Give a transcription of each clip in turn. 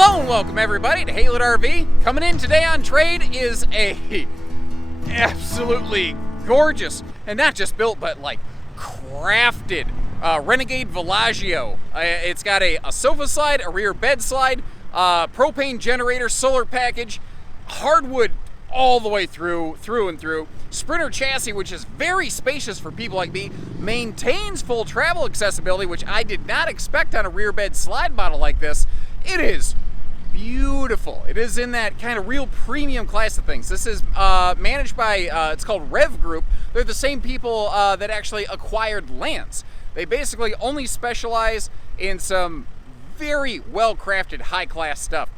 Hello and welcome everybody to Halo RV. Coming in today on trade is a absolutely gorgeous, and not just built, but like crafted Renegade Villagio. It's got a sofa slide, a rear bed slide, propane generator, solar package, hardwood all the way through and through. Sprinter chassis, which is very spacious for people like me, maintains full travel accessibility, which I did not expect on a rear bed slide model like this. It is beautiful. It is in that kind of real premium class of things. This is managed by, it's called Rev Group. They're the same people that actually acquired Lance. They basically only specialize in some very well-crafted, high-class stuff.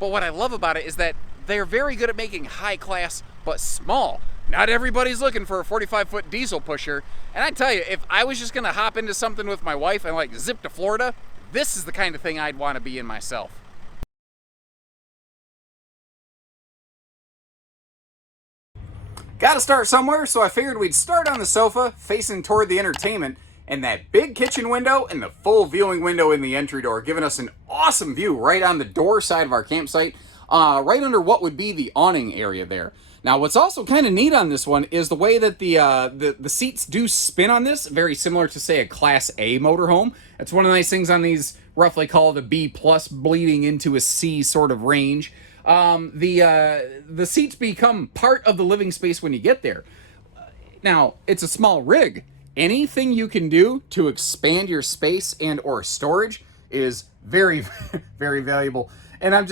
But what I love about it is that they're very good at making high-class, but small. Not everybody's looking for a 45-foot diesel pusher. And I tell you, if I was just gonna hop into something with my wife and like zip to Florida, this is the kind of thing I'd want to be in myself. Gotta start somewhere, so I figured we'd start on the sofa, facing toward the entertainment, and that big kitchen window and the full viewing window in the entry door, giving us an awesome view right on the door side of our campsite, right under what would be the awning area there. Now, what's also kind of neat on this one is the way that the seats do spin on this, very similar to, say, a Class A motorhome. That's one of the nice things on these, roughly called a B+, bleeding into a C sort of range. The seats become part of the living space when you get there. Now, it's a small rig. Anything you can do to expand your space and or storage is very, very valuable. And I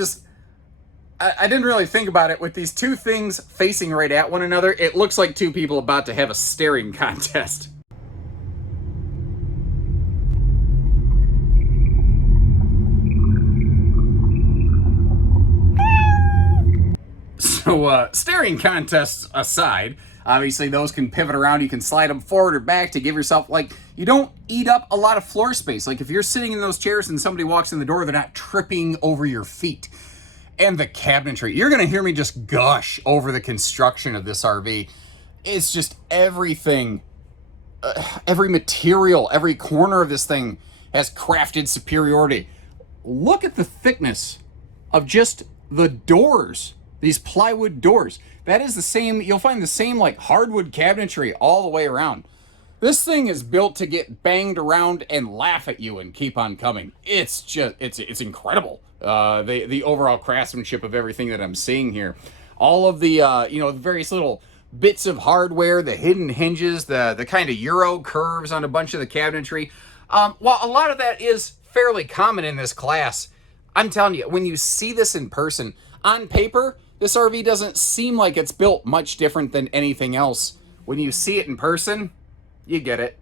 didn't really think about it. With these two things facing right at one another, it looks like two people about to have a staring contest. So, staring contests aside, obviously those can pivot around. You can slide them forward or back to give yourself, like, you don't eat up a lot of floor space. Like, if you're sitting in those chairs and somebody walks in the door, they're not tripping over your feet. And the cabinetry. You're going to hear me just gush over the construction of this RV. It's just everything, every material, every corner of this thing has crafted superiority. Look at the thickness of just the doors, these plywood doors. That is the same, you'll find the same like hardwood cabinetry all the way around. This thing is built to get banged around and laugh at you and keep on coming. It's just, it's incredible. The overall craftsmanship of everything that I'm seeing here. All of the, the various little bits of hardware, the hidden hinges, the kind of Euro curves on a bunch of the cabinetry. While a lot of that is fairly common in this class, I'm telling you, when you see this in person, on paper, this RV doesn't seem like it's built much different than anything else. When you see it in person, you get it.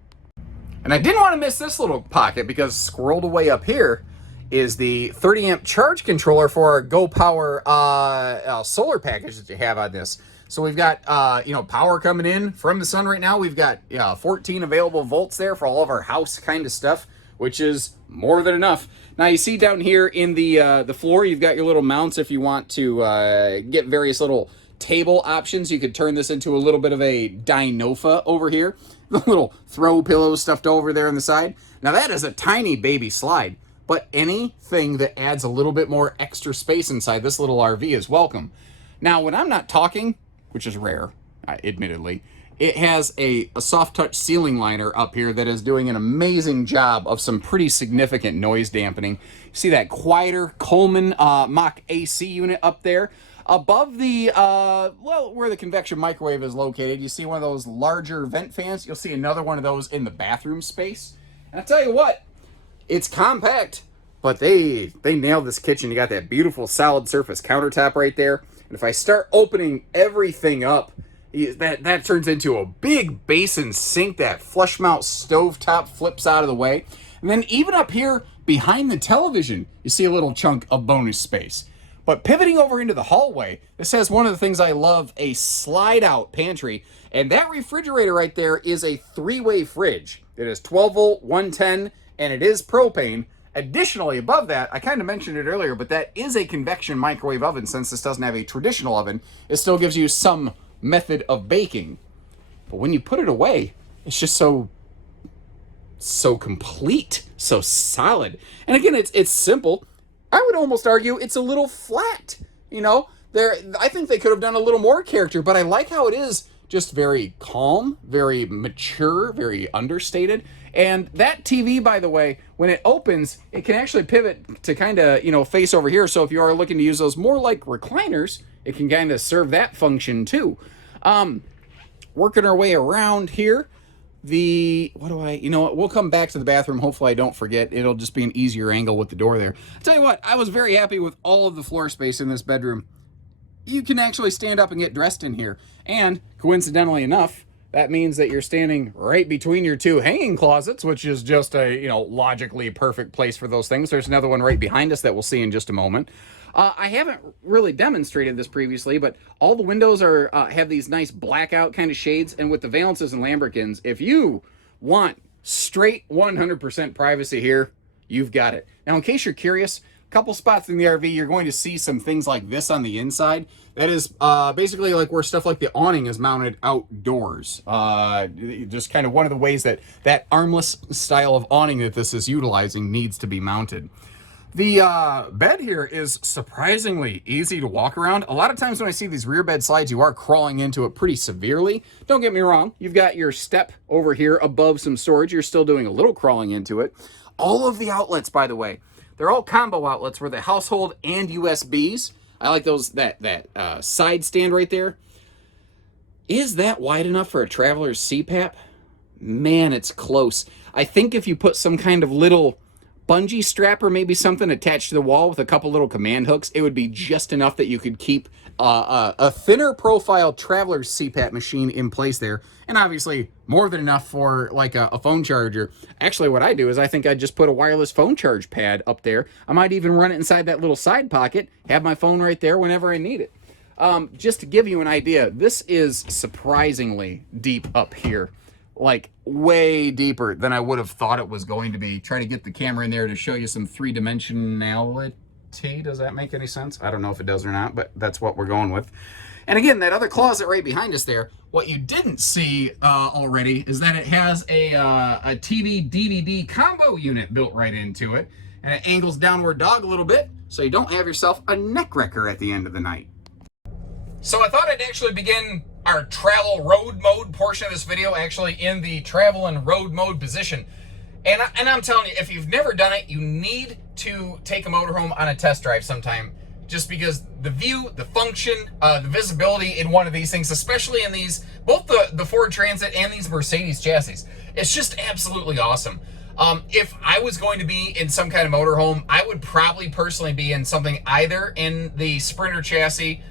And I didn't want to miss this little pocket, because squirreled away up here is the 30 amp charge controller for our GoPower solar package that you have on this. So we've got power coming in from the sun right now. We've got 14 available volts there for all of our house kind of stuff, which is more than enough. Now you see down here in the floor, you've got your little mounts if you want to get various little table options. You could turn this into a little bit of a Dinofa over here. The little throw pillows stuffed over there on the side. Now that is a tiny baby slide, but anything that adds a little bit more extra space inside this little RV is welcome. Now, when I'm not talking, which is rare, admittedly, it has a soft touch ceiling liner up here that is doing an amazing job of some pretty significant noise dampening. You see that quieter Coleman Mach AC unit up there. Above the, where the convection microwave is located, you see one of those larger vent fans. You'll see another one of those in the bathroom space. And I tell you what, it's compact, but they nailed this kitchen. You got that beautiful solid surface countertop right there. And if I start opening everything up, that turns into a big basin sink. That flush mount stovetop flips out of the way. And then even up here behind the television, you see a little chunk of bonus space. But pivoting over into the hallway, this has one of the things I love, a slide-out pantry. And that refrigerator right there is a 3-way fridge. It is 12 volt, 110, and it is propane. Additionally, above that, I kind of mentioned it earlier, but that is a convection microwave oven. Since this doesn't have a traditional oven, it still gives you some method of baking. But when you put it away, it's just so complete, so solid. And again, it's simple. I would almost argue it's a little flat. You know, I think they could have done a little more character, but I like how it is just very calm, very mature, very understated. And that TV, by the way, when it opens, it can actually pivot to kind of, you know, face over here. So if you are looking to use those more like recliners, it can kind of serve that function too. Working our way around here, you know what, we'll come back to the bathroom. Hopefully I don't forget. It'll just be an easier angle with the door there. I'll tell you what, I was very happy with all of the floor space in this bedroom. You can actually stand up and get dressed in here. And coincidentally enough, that means that you're standing right between your two hanging closets, which is just a, you know, logically perfect place for those things. There's another one right behind us that we'll see in just a moment. I haven't really demonstrated this previously, but all the windows are have these nice blackout kind of shades. And with the valances and lambrequins, if you want straight 100% privacy here, you've got it. Now, in case you're curious, a couple spots in the RV, you're going to see some things like this on the inside. That is basically like where stuff like the awning is mounted outdoors. Just kind of one of the ways that that armless style of awning that this is utilizing needs to be mounted. The bed here is surprisingly easy to walk around. A lot of times when I see these rear bed slides, you are crawling into it pretty severely. Don't get me wrong. You've got your step over here above some storage. You're still doing a little crawling into it. All of the outlets, by the way, they're all combo outlets where the household and USBs. I like those, that side stand right there. Is that wide enough for a traveler's CPAP? Man, it's close. I think if you put some kind of little bungee strap or maybe something attached to the wall with a couple little command hooks, it would be just enough that you could keep a thinner profile traveler's CPAP machine in place there. And obviously more than enough for like a phone charger. Actually, what I do is I think I just put a wireless phone charge pad up there. I might even run it inside that little side pocket, have my phone right there whenever I need it. Just to give you an idea, this is surprisingly deep up here. Like way deeper than I would have thought it was going to be. Try to get the camera in there to show you some three-dimensionality. Does that make any sense? I don't know if it does or not, but that's what we're going with. And again, that other closet right behind us there, what you didn't see already is that it has a TV DVD combo unit built right into it. And it angles downward dog a little bit, so you don't have yourself a neck wrecker at the end of the night. So I thought I'd actually begin our travel road mode portion of this video actually in the travel and road mode position. And I'm telling you, if you've never done it, you need to take a motorhome on a test drive sometime, just because the view, the function, the visibility in one of these things, especially in these, both the Ford Transit and these Mercedes chassis, it's just absolutely awesome. If I was going to be in some kind of motorhome, I would probably personally be in something either in the Sprinter chassis,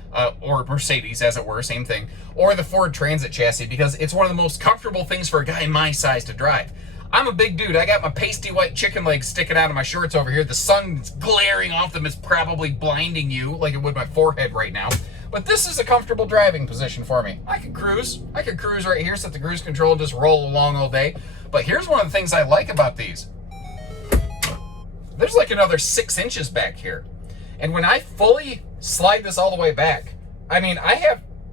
or Mercedes, as it were, same thing, or the Ford Transit chassis, because it's one of the most comfortable things for a guy my size to drive. I'm a big dude. I got my pasty white chicken legs sticking out of my shorts over here. The sun's glaring off them is probably blinding you like it would my forehead right now. But this is a comfortable driving position for me. I can cruise. I can cruise right here, set the cruise control, and just roll along all day. But here's one of the things I like about these. There's like another 6 inches back here. And when I fully slide this all the way back, I mean,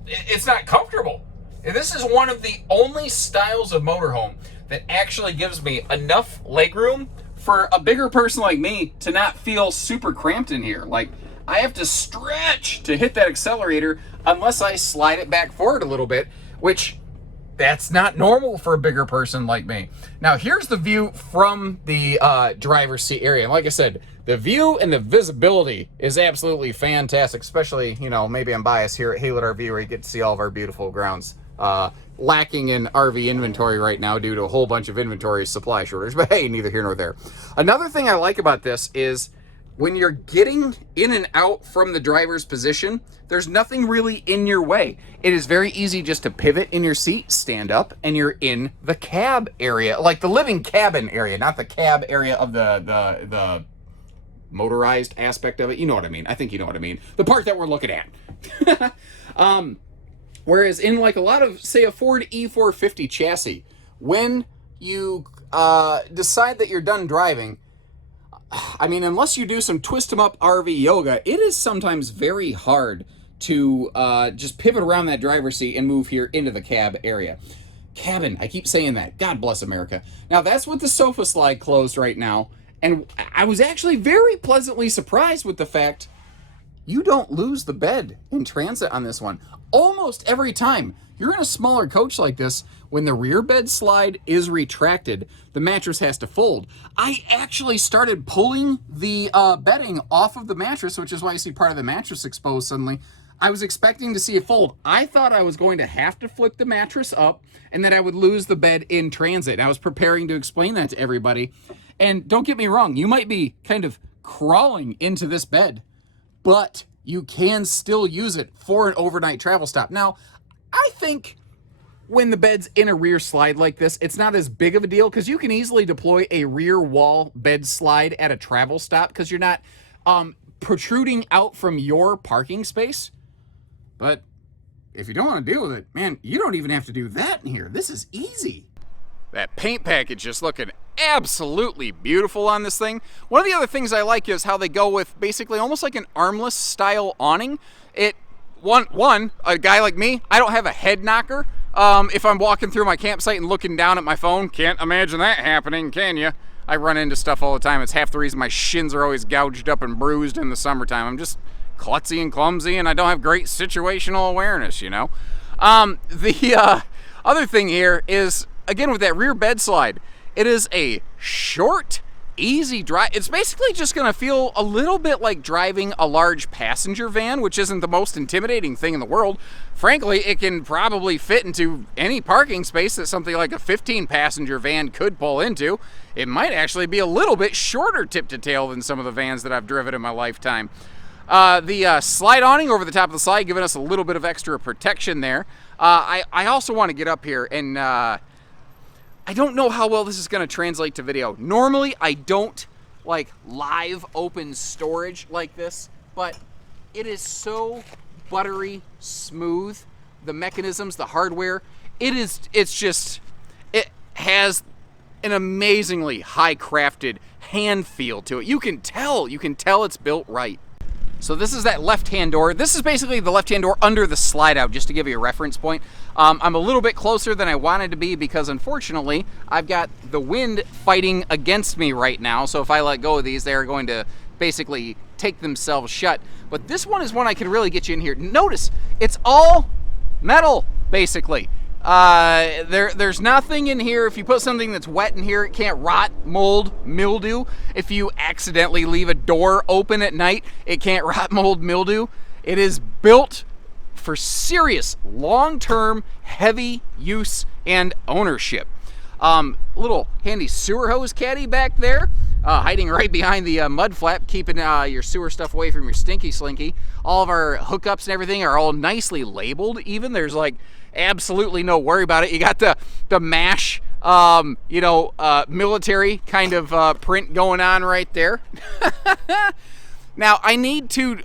it's not comfortable. This is one of the only styles of motorhome that actually gives me enough legroom for a bigger person like me to not feel super cramped in here. Like, I have to stretch to hit that accelerator unless I slide it back forward a little bit, which that's not normal for a bigger person like me. Now, here's the view from the driver's seat area. And like I said, the view and the visibility is absolutely fantastic, especially, you know, maybe I'm biased here at Hardwood RV where you get to see all of our beautiful grounds. Lacking in RV inventory right now due to a whole bunch of inventory supply shortage, but hey, neither here nor there. Another thing I like about this is when you're getting in and out from the driver's position, there's nothing really in your way. It is very easy just to pivot in your seat, stand up, and you're in the cab area, like the living cabin area, not the cab area of the motorized aspect of it. You know what I mean. I think you know what I mean. The part that we're looking at. Whereas in like a lot of, say, a Ford E450 chassis, when you decide that you're done driving, I mean, unless you do some twist 'em up RV yoga, it is sometimes very hard to just pivot around that driver's seat and move here into the cab area. Cabin, I keep saying that. God bless America. Now, that's with the sofa slide closed right now. And I was actually very pleasantly surprised with the fact you don't lose the bed in transit on this one. Almost every time you're in a smaller coach like this, when the rear bed slide is retracted, the mattress has to fold. I actually started pulling the bedding off of the mattress, which is why you see part of the mattress exposed suddenly. I was expecting to see it fold. I thought I was going to have to flip the mattress up and that I would lose the bed in transit. And I was preparing to explain that to everybody. And don't get me wrong, you might be kind of crawling into this bed, but you can still use it for an overnight travel stop. Now, I think when the bed's in a rear slide like this, it's not as big of a deal because you can easily deploy a rear wall bed slide at a travel stop because you're not protruding out from your parking space. But if you don't want to deal with it, man, you don't even have to do that in here. This is easy. That paint package is looking absolutely beautiful on this thing. One of the other things I like is how they go with basically almost like an armless style awning. A guy like me, I don't have a head knocker. If I'm walking through my campsite and looking down at my phone, can't imagine that happening, can you? I run into stuff all the time. It's half the reason my shins are always gouged up and bruised in the summertime. I'm just klutzy and clumsy, and I don't have great situational awareness, you know? The other thing here is, again, with that rear bed slide, it is a short, easy drive. It's basically just going to feel a little bit like driving a large passenger van, which isn't the most intimidating thing in the world. Frankly, it can probably fit into any parking space that something like a 15-passenger van could pull into. It might actually be a little bit shorter tip to tail than some of the vans that I've driven in my lifetime. The slide awning over the top of the slide, giving us a little bit of extra protection there. I also want to get up here and I don't know how well this is going to translate to video. Normally, I don't like live open storage like this, but it is so buttery smooth. The mechanisms, the hardware, it has an amazingly high crafted hand feel to it. You can tell it's built right. So this is that left-hand door. This is basically the left-hand door under the slide out, just to give you a reference point. I'm a little bit closer than I wanted to be because, unfortunately, I've got the wind fighting against me right now. So if I let go of these, they're going to basically take themselves shut. But this one is one I can really get you in here. Notice, it's all metal, basically. There's nothing in here. If you put something that's wet in here, it can't rot, mold, mildew. If you accidentally leave a door open at night, it can't rot, mold, mildew. It is built for serious, long-term, heavy use and ownership. Little handy sewer hose caddy back there, hiding right behind the mud flap, keeping your sewer stuff away from your stinky slinky. All of our hookups and everything are all nicely labeled. Even there's like absolutely no worry about it. You got the MASH, military kind of print going on right there. Now, I need to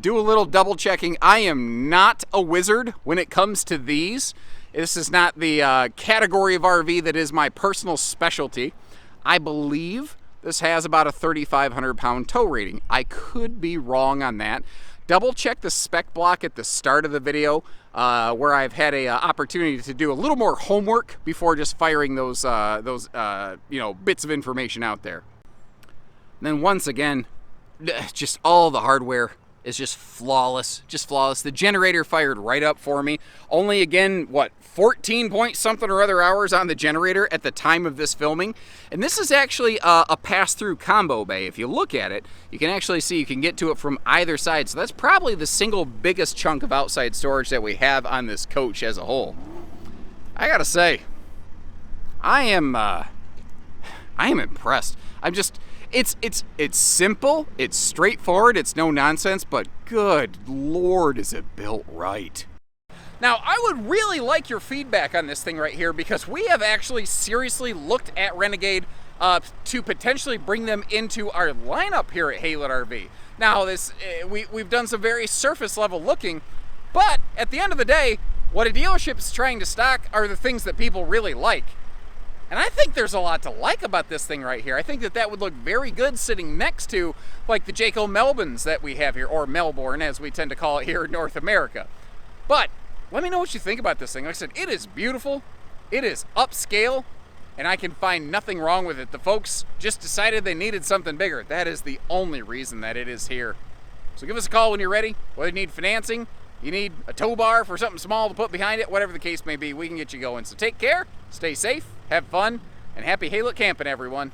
do a little double checking. I am not a wizard when it comes to these. This is not the category of RV that is my personal specialty. I believe this has about a 3,500 pound tow rating. I could be wrong on that. Double check the spec block at the start of the video where I've had a opportunity to do a little more homework before just firing those bits of information out there. And then once again, just all the hardware is just flawless, The generator fired right up for me. Only, again, 14 point something or other hours on the generator at the time of this filming. And this is actually a pass-through combo bay. If you look at it, you can actually see you can get to it from either side. So that's probably the single biggest chunk of outside storage that we have on this coach as a whole. I gotta say, I am impressed. It's simple, it's straightforward, it's no nonsense, but good Lord, is it built right. Now, I would really like your feedback on this thing right here because we have actually seriously looked at Renegade to potentially bring them into our lineup here at Haylett RV. Now, we've done some very surface level looking, but at the end of the day, what a dealership is trying to stock are the things that people really like. And I think there's a lot to like about this thing right here. I think that would look very good sitting next to like the Jayco Melbournes that we have here, or Melbourne as we tend to call it here in North America. But let me know what you think about this thing. Like I said, it is beautiful. It is upscale. and I can find nothing wrong with it. The folks just decided they needed something bigger. That is the only reason that it is here. So give us a call when you're ready. Whether you need financing, you need a tow bar for something small to put behind it, whatever the case may be, we can get you going. So take care, stay safe, have fun, and happy Haylet camping, everyone.